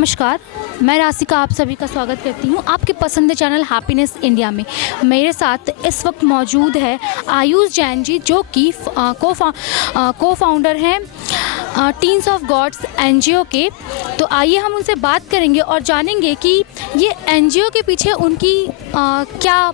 नमस्कार, मैं राशिका आप सभी का स्वागत करती हूँ आपके पसंदीदा चैनल हैप्पीनेस इंडिया में। मेरे साथ इस वक्त मौजूद है आयुष जैन जी, जो कि को फाउंडर हैं टीन्स ऑफ गॉड्स एनजीओ के। तो आइए हम उनसे बात करेंगे और जानेंगे कि ये एनजीओ के पीछे उनकी क्या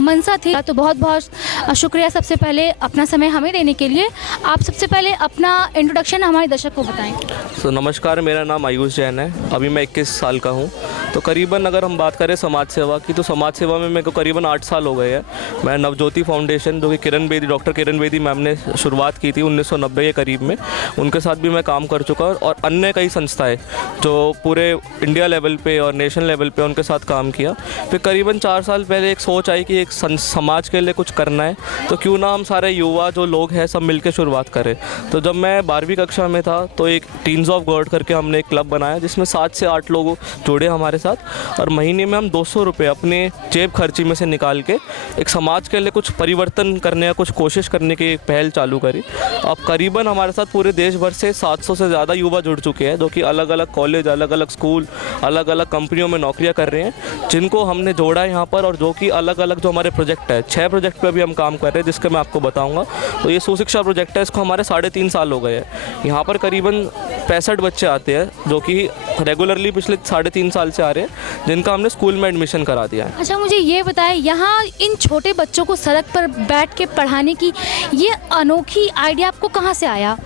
मंशा थी। तो बहुत बहुत शुक्रिया सबसे पहले अपना समय हमें देने के लिए। आप सबसे पहले अपना इंट्रोडक्शन हमारे दर्शक को बताएं। तो नमस्कार, मेरा नाम आयुष जैन है। अभी मैं 21 साल का हूँ। तो करीबन अगर हम बात करें समाज सेवा की, तो समाज सेवा में मेरे को करीबन 8 साल हो गए हैं। मैं नवज्योति फाउंडेशन, जो कि डॉक्टर किरण बेदी मैम ने शुरुआत की थी 1990 के करीब में, उनके साथ भी मैं काम कर चुका हूँ। और अन्य कई संस्थाएं जो पूरे इंडिया लेवल पे और नेशनल लेवल पे उनके साथ काम किया। फिर करीबन 4 साल पहले एक सोच आई कि एक समाज के लिए कुछ करना है, तो क्यों ना हम सारे युवा जो लोग हैं सब मिलकर शुरुआत करें। तो जब मैं 12वीं कक्षा में था तो एक टीन्स ऑफ गॉड करके हमने एक क्लब बनाया, जिसमें 7 से 8 लोग जुड़े हमारे साथ। और महीने में हम 200 रुपये अपने जेब खर्ची में से निकाल के एक समाज के लिए कुछ परिवर्तन करने या कुछ कोशिश करने की एक पहल चालू करी। अब करीबन हमारे साथ पूरे देश भर से 700 से ज़्यादा युवा जुड़ चुके हैं, जो कि अलग अलग कॉलेज, अलग अलग स्कूल, अलग अलग कंपनियों में नौकरियां कर रहे हैं, जिनको हमने जोड़ा है यहाँ पर। और जो कि अलग अलग जो हमारे प्रोजेक्ट है, 6 प्रोजेक्ट पे भी हम काम कर रहे हैं, जिसके मैं आपको बताऊँगा। तो ये सुशिक्षा प्रोजेक्ट है, इसको हमारे 3.5 साल हो गए हैं। यहाँ पर करीबन 65 बच्चे आते हैं, जो कि रेगुलरली पिछले 3.5 साल से आ रहे हैं, जिनका हमने स्कूल में एडमिशन करा दिया है। अच्छा, मुझे ये बताएं, यहाँ इन छोटे बच्चों को सड़क पर बैठ के पढ़ाने की ये अनोखी आइडिया आपको कहाँ से आया?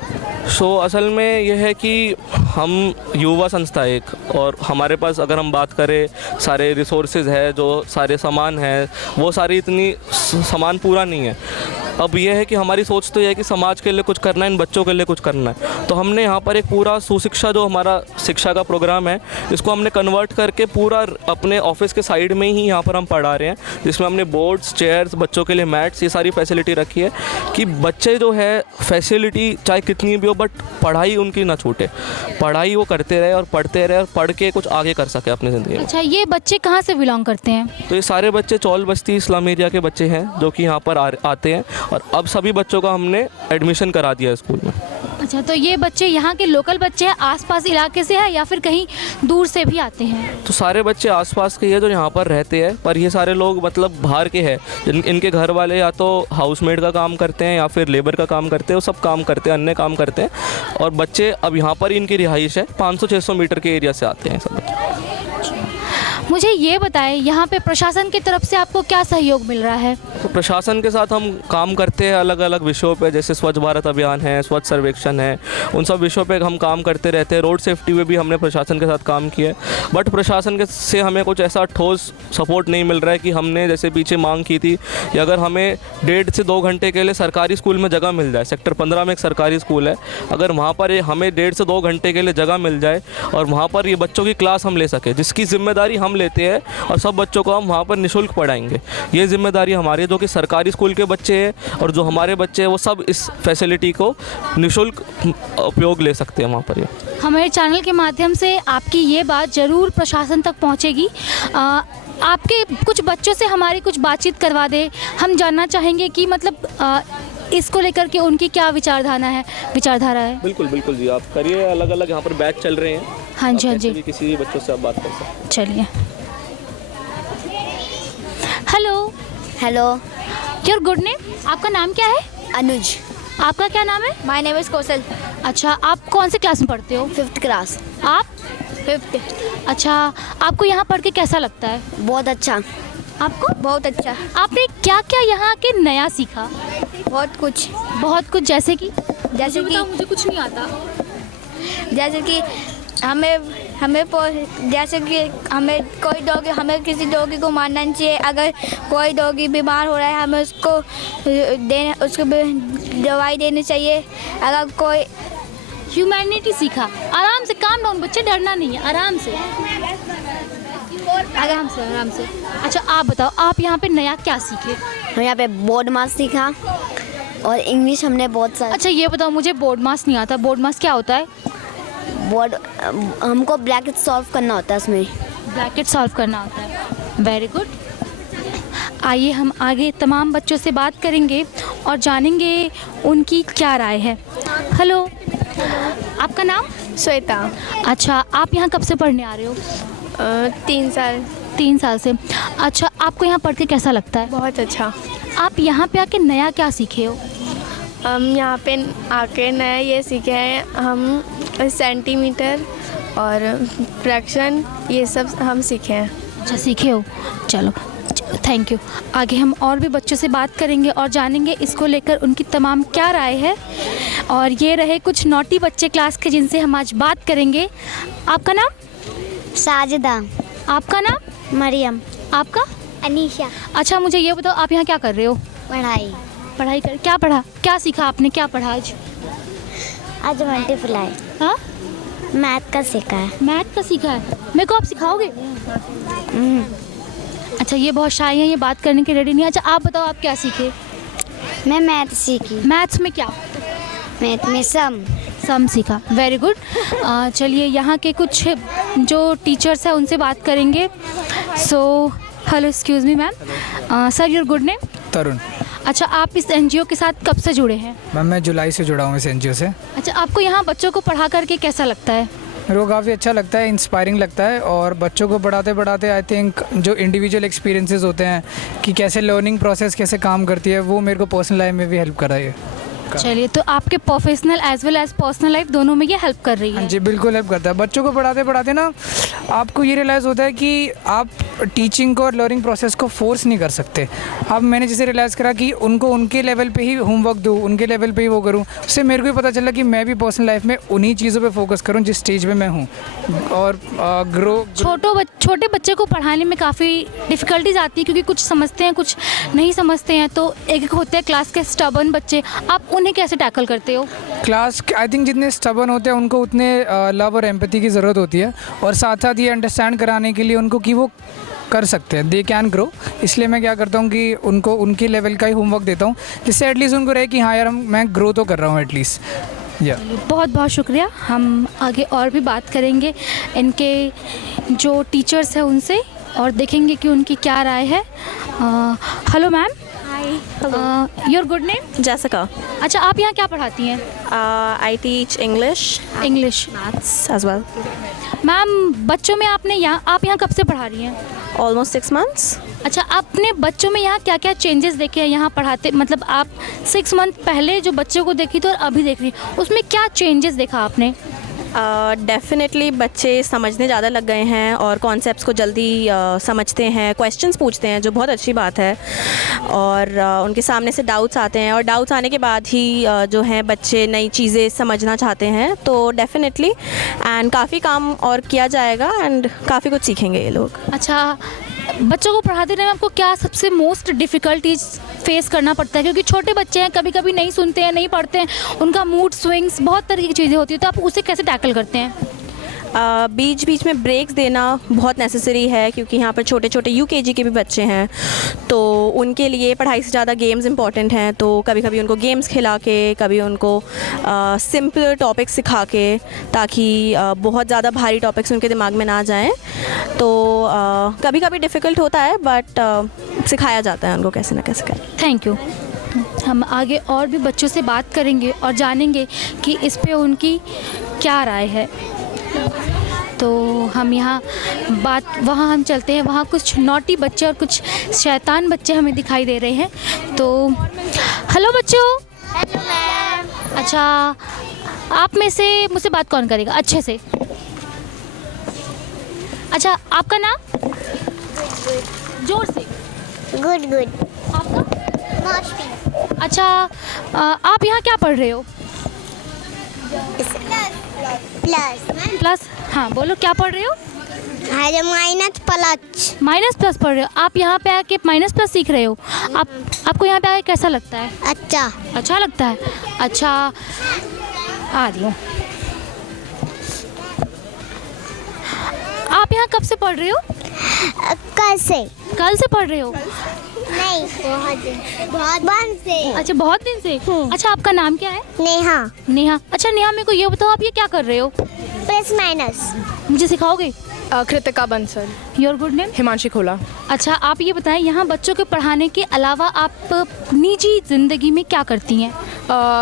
असल में यह है कि हम युवा संस्था एक, और हमारे पास अगर हम बात करें सारे रिसोर्सेज है, जो सारे सामान है, वो सारी इतनी सामान पूरा नहीं है। अब यह है कि हमारी सोच तो यह है कि समाज के लिए कुछ करना है, इन बच्चों के लिए कुछ करना है। तो हमने यहाँ पर एक पूरा सुशिक्षा, जो हमारा शिक्षा का प्रोग्राम है, इसको हमने कन्वर्ट करके पूरा अपने ऑफिस के साइड में ही यहाँ पर हम पढ़ा रहे हैं, जिसमें हमने बोर्ड्स, चेयर्स, बच्चों के लिए मैट्स, ये सारी फैसिलिटी रखी है कि बच्चे जो है फैसिलिटी चाहे कितनी भी हो, बट पढ़ाई उनकी ना छूटे। पढ़ाई वो करते रहे और पढ़ते रहे और पढ़ के कुछ आगे कर सके अपनी ज़िंदगी में। अच्छा, ये बच्चे कहाँ से बिलोंग करते हैं? तो ये सारे बच्चे चौल बस्ती इस्लाम एरिया के बच्चे हैं, जो कि यहाँ पर आते हैं। और अब सभी बच्चों का हमने एडमिशन करा दिया है स्कूल में। अच्छा, तो ये बच्चे यहाँ के लोकल बच्चे हैं, आसपास इलाके से हैं या फिर कहीं दूर से भी आते हैं? तो सारे बच्चे आसपास के हैं जो यहाँ पर रहते हैं, पर ये सारे लोग मतलब बाहर के हैं, इनके घर वाले या तो हाउसमेड का काम करते हैं या फिर लेबर का काम करते हैं, वो सब काम करते हैं, अन्य काम करते हैं। और बच्चे अब यहाँ पर इनकी रिहाइश है, 500-600 मीटर के एरिया से आते हैं सब बच्चे। मुझे ये बताएं, यहाँ पे प्रशासन की तरफ से आपको क्या सहयोग मिल रहा है? तो प्रशासन के साथ हम काम करते हैं अलग अलग विषयों पे, जैसे स्वच्छ भारत अभियान है, स्वच्छ सर्वेक्षण है, उन सब विषयों पे हम काम करते रहते हैं। रोड सेफ्टी में भी हमने प्रशासन के साथ काम किया है, बट प्रशासन से हमें कुछ ऐसा ठोस सपोर्ट नहीं मिल रहा है कि हमने जैसे पीछे मांग की थी कि अगर हमें 1.5 से 2 घंटे के लिए सरकारी स्कूल में जगह मिल जाए। सेक्टर 15 में एक सरकारी स्कूल है, अगर वहाँ पर हमें 1.5 से 2 घंटे के लिए जगह मिल जाए और वहाँ पर ये बच्चों की क्लास हम ले सकें, जिसकी जिम्मेदारी हम लेते हैं, और सब बच्चों को हम वहाँ पर निःशुल्क पढ़ाएंगे। ये जिम्मेदारी हमारी है, जो कि सरकारी स्कूल के बच्चे हैं और जो हमारे बच्चे हैं, वो सब इस फैसिलिटी को निःशुल्क उपयोग ले सकते हैं वहाँ पर। हमारे चैनल के माध्यम से आपकी ये बात ज़रूर प्रशासन तक पहुँचेगी। आपके कुछ बच्चों से हमारी कुछ बातचीत करवा दे। हम जानना चाहेंगे कि मतलब इसको लेकर के उनकी क्या विचारधारा है। बिल्कुल बिल्कुल जी, आप करिए। अलग अलग यहाँ पर बैच चल रहे हैं। हाँ जी, हाँ जी, किसी भी बच्चों से आप बात कर सकते हैं। चलिए। Hello hello, your good name, आपका नाम क्या है? अनुज। आपका क्या नाम है? माय नेम इज़ कौशल। अच्छा, आप कौन से क्लास में पढ़ते हो? 5th class. आप 5th। अच्छा, आपको यहाँ पढ़ के कैसा लगता है? बहुत अच्छा। आपको बहुत अच्छा। आपने क्या क्या यहाँ के नया सीखा? बहुत कुछ। बहुत कुछ, जैसे कि मुझे कुछ नहीं आता। जैसे कि हमें किसी डॉगी को मारना नहीं चाहिए। अगर कोई डॉगी बीमार हो रहा है, हमें उसको दवाई देनी चाहिए। अगर कोई ह्यूमैनिटी सीखा। आराम से, काम डाउन बच्चे, डरना नहीं है, आराम से। अच्छा, आप बताओ, आप यहाँ पे नया क्या सीखे? हम यहाँ पे बोर्ड मास सीखा और इंग्लिश हमने बहुत सारा। अच्छा, ये बताओ, मुझे बोर्ड मास नहीं आता। बोर्ड मास क्या होता है? बोर्ड हमको ब्रैकेट सॉल्व करना होता है, उसमें ब्रैकेट सॉल्व करना होता है। Very good. आइए हम आगे तमाम बच्चों से बात करेंगे और जानेंगे उनकी क्या राय है। हेलो, आपका नाम? श्वेता। अच्छा, आप यहाँ कब से पढ़ने आ रहे हो? 3 साल। 3 साल से। अच्छा, आपको यहाँ पढ़ के कैसा लगता है? बहुत अच्छा। आप यहाँ पे आके नया क्या सीखे हो? हम यहाँ पे आके नया ये सीखे हैं, हम सेंटीमीटर और फ्रैक्शन ये सब हम सीखे हैं। अच्छा, सीखे हो। चलो, थैंक यू। आगे हम और भी बच्चों से बात करेंगे और जानेंगे इसको लेकर उनकी तमाम क्या राय है। और ये रहे कुछ नॉटी बच्चे क्लास के जिनसे हम आज बात करेंगे। आपका नाम? साजिदा। आपका नाम? मरियम। आपका? अनीशा। अच्छा, मुझे ये बताओ, आप यहाँ क्या कर रहे हो? पढ़ाई। पढ़ाई कर क्या पढ़ा, क्या सीखा आपने, क्या पढ़ा आज? आज मल्टीप्लाई हाँ, मैथ का सीखा है। मैथ का सीखा है। मेरे को आप सिखाओगे? अच्छा, ये बहुत शाय है, ये बात करने के रेडी नहीं है। अच्छा, आप बताओ, आप क्या सीखे? मैं मैथ सीखी। मैथ्स में क्या? मैथ में सम सीखा। Very good. चलिए, यहाँ के कुछ जो टीचर्स हैं उनसे बात करेंगे। So hello, excuse me ma'am, sir your good name? Tarun. अच्छा, आप इस एनजीओ के साथ कब से जुड़े हैं? मैम मैं जुलाई से जुड़ा हूँ इस एनजीओ से। अच्छा, आपको यहाँ बच्चों को पढ़ा करके कैसा लगता है? मेरे को काफ़ी अच्छा लगता है, इंस्पायरिंग लगता है। और बच्चों को पढ़ाते पढ़ाते आई थिंक जो इंडिविजुअल एक्सपीरियंसेस होते हैं कि कैसे लर्निंग प्रोसेस कैसे काम करती है, वो मेरे को पर्सनल लाइफ में भी हेल्प कर रहा है। चलिए, तो आपके professional as well as personal life दोनों में ये हेल्प कर रही है? जी बिल्कुल हेल्प करता है। बच्चों को पढ़ाते पढ़ाते ना आपको ये रियलाइज़ होता है कि आप टीचिंग को और लर्निंग प्रोसेस को फोर्स नहीं कर सकते। अब मैंने जैसे रियलाइज़ करा कि उनको उनके लेवल पे ही होमवर्क दूँ, उनके लेवल पे ही वो करूँ, उससे मेरे को भी पता चला कि मैं भी पर्सनल लाइफ में उन्हीं चीज़ों पे फोकस करूँ जिस स्टेज पे मैं हूँ और छोटे बच्चे को पढ़ाने में काफ़ी डिफ़िकल्टीज आती है क्योंकि कुछ समझते हैं, कुछ नहीं समझते हैं। तो एक होते हैं क्लास के स्टबर्न बच्चे, आप उन्हें कैसे टैकल करते हो? क्लास आई थिंक जितने स्टबर्न होते हैं उनको उतने लव और एम्पैथी की ज़रूरत होती है और साथ साथ ये अंडरस्टैंड कराने के लिए उनको कि वो कर सकते हैं, दे कैन ग्रो। इसलिए मैं क्या करता हूँ कि उनको उनके लेवल का ही होमवर्क देता हूँ जिससे एटलीस्ट उनको रहे कि हाँ यार मैं ग्रो तो कर रहा हूँ एटलीस्ट। या बहुत बहुत शुक्रिया। हम आगे और भी बात करेंगे इनके जो टीचर्स हैं उनसे और देखेंगे कि उनकी क्या राय है। Hello ma'am. Your good name? Jessica. अच्छा, आप यहाँ क्या पढ़ाती हैं? I teach English, English. maths as well. Ma'am, बच्चों में आप यहाँ कब से पढ़ा रही हैं? Almost 6 months. अच्छा, आपने बच्चों में यहाँ क्या क्या चेंजेस देखे हैं यहाँ पढ़ाते, मतलब आप 6 मंथ पहले जो बच्चों को देखी थी और अभी देख रही हैं, उसमें क्या चेंजेस देखा आपने? डेफिनेटली बच्चे समझने ज़्यादा लग गए हैं और कॉन्सेप्ट्स को जल्दी समझते हैं, क्वेश्चंस पूछते हैं, जो बहुत अच्छी बात है। और उनके सामने से डाउट्स आते हैं और डाउट्स आने के बाद ही जो है बच्चे नई चीज़ें समझना चाहते हैं। तो डेफिनेटली एंड काफ़ी काम और किया जाएगा एंड काफ़ी कुछ सीखेंगे ये लोग। अच्छा, बच्चों को पढ़ाते टाइम आपको क्या सबसे मोस्ट डिफ़िकल्टीज फेस करना पड़ता है? क्योंकि छोटे बच्चे हैं, कभी कभी नहीं सुनते हैं, नहीं पढ़ते हैं, उनका मूड स्विंग्स, बहुत तरह की चीज़ें होती है, तो आप उसे कैसे टैकल करते हैं? बीच बीच में ब्रेक्स देना बहुत नेसेसरी है क्योंकि यहाँ पर छोटे छोटे यूकेजी के भी बच्चे हैं, तो उनके लिए पढ़ाई से ज़्यादा गेम्स इंपॉर्टेंट हैं। तो कभी कभी उनको गेम्स खिला के, कभी उनको सिंपल टॉपिक्स सिखा के, ताकि बहुत ज़्यादा भारी टॉपिक्स उनके दिमाग में ना जाएं। तो कभी कभी डिफ़िकल्ट होता है बट सिखाया जाता है उनको कैसे ना कैसे करें। Thank you. हम आगे और भी बच्चों से बात करेंगे और जानेंगे कि इस पे उनकी क्या राय है। तो हम वहाँ हम चलते हैं, वहाँ कुछ नॉटी बच्चे और कुछ शैतान बच्चे हमें दिखाई दे रहे हैं। तो हेलो बच्चों। Hello ma'am. अच्छा, आप में से मुझसे बात कौन करेगा अच्छे से? अच्छा, आपका नाम? जोर से। Good good. आपका? मौसमी। अच्छा, आप यहाँ क्या पढ़ रहे हो? प्लस। हाँ, बोलो क्या पढ़ रहे हो? Minus plus. माइनस प्लस पढ़ रहे हो। आप यहाँ पे आके माइनस प्लस सीख रहे हो। आपको यहाँ पे आके कैसा लगता है? अच्छा लगता है। अच्छा, आ रही हूँ। आप यहाँ कब से पढ़ रहे हो? कल से पढ़ रहे हो? नहीं, बहुत दिन से। अच्छा, बहुत दिन से। अच्छा, आपका नाम क्या है? नेहा। अच्छा, नेहा, मेरे को ये बताओ, आप ये क्या कर रहे हो? Plus minus. मुझे सिखाओगे? Kritika Bansal. Your good name? Himanshi Khola. अच्छा, आप ये बताएं, यहाँ बच्चों के पढ़ाने के अलावा आप निजी ज़िंदगी में क्या करती हैं?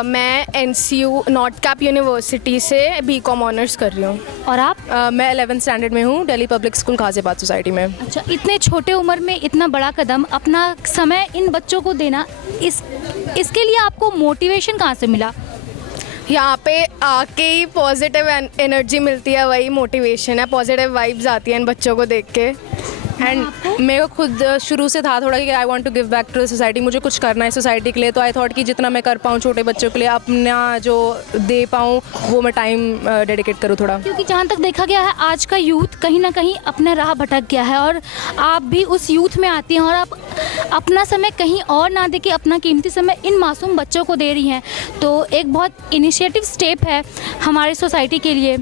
मैं NCU नॉर्थ कैप यूनिवर्सिटी से BCom ऑनर्स कर रही हूँ। और आप? मैं 11th स्टैंडर्ड में हूँ, Delhi public school Ghaziabad society में। अच्छा, इतने छोटे उम्र में इतना बड़ा कदम, अपना समय इन बच्चों को देना, इसके लिए आपको मोटिवेशन कहाँ से मिला? यहाँ पे आके ही पॉजिटिव एनर्जी मिलती है, वही मोटिवेशन है, पॉजिटिव वाइब्स आती हैं इन बच्चों को देख के। एंड मेरे को खुद शुरू से था थोड़ा कि I want to give back to the society, मुझे कुछ करना है सोसाइटी के लिए। तो आई थॉट कि जितना मैं कर पाऊँ छोटे बच्चों के लिए, अपना जो दे पाऊँ वो मैं टाइम डेडिकेट करूँ थोड़ा। क्योंकि जहाँ तक देखा गया है आज का यूथ कहीं ना कहीं अपने राह भटक गया है, और आप भी उस यूथ में आती हैं और आप अपना समय कहीं और ना देके अपना कीमती समय इन मासूम बच्चों को दे रही हैं। तो एक बहुत इनिशिएटिव स्टेप है हमारी सोसाइटी के लिए।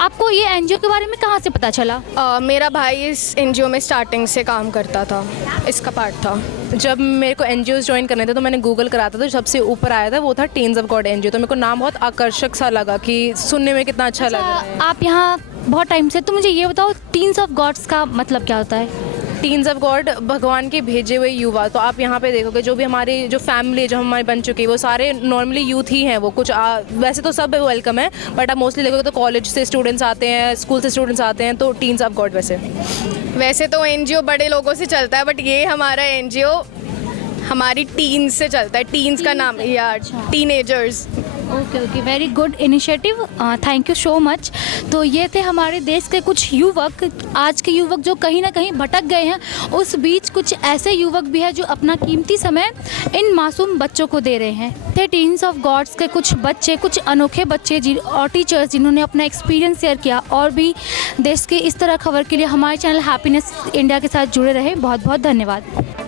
आपको ये NGO के बारे में कहाँ से पता चला? मेरा भाई इस NGO में स्टार्टिंग से काम करता था, इसका पार्ट था। जब मेरे को NGOs ज्वाइन करने थे तो मैंने गूगल करा था, तो सबसे ऊपर आया था वो था टीन्स ऑफ गॉड NGO। तो मेरे को नाम बहुत आकर्षक सा लगा कि सुनने में कितना अच्छा लग रहा है। आप यहाँ बहुत टाइम से, तो मुझे ये बताओ टीन्स ऑफ गॉड्स का मतलब क्या होता है? टीन्स ऑफ गॉड भगवान के भेजे हुए युवा। तो आप यहाँ पे देखोगे जो भी हमारी जो फैमिली जो हमारी बन चुकी है वो सारे नॉर्मली यूथ ही हैं। वो कुछ वैसे तो सब वेलकम है, बट आप मोस्टली देखोगे तो कॉलेज से स्टूडेंट्स आते हैं, स्कूल से स्टूडेंट्स आते हैं। तो टीन्स ऑफ गॉड वैसे तो NGO बड़े लोगों से चलता है, बट ये हमारा NGO हमारी टीन्स से चलता है। टीन्स का नाम या teenagers. Okay, very good initiative, thank you so much. तो ये थे हमारे देश के कुछ युवक, आज के युवक जो कहीं ना कहीं भटक गए हैं। उस बीच कुछ ऐसे युवक भी हैं जो अपना कीमती समय इन मासूम बच्चों को दे रहे हैं। थे टीन्स ऑफ गॉड्स के कुछ बच्चे, कुछ अनोखे बच्चे और टीचर्स जिन्होंने अपना एक्सपीरियंस शेयर किया। और भी देश के इस तरह खबर के लिए हमारे चैनल हैप्पीनेस इंडिया के साथ जुड़े रहे। बहुत बहुत धन्यवाद।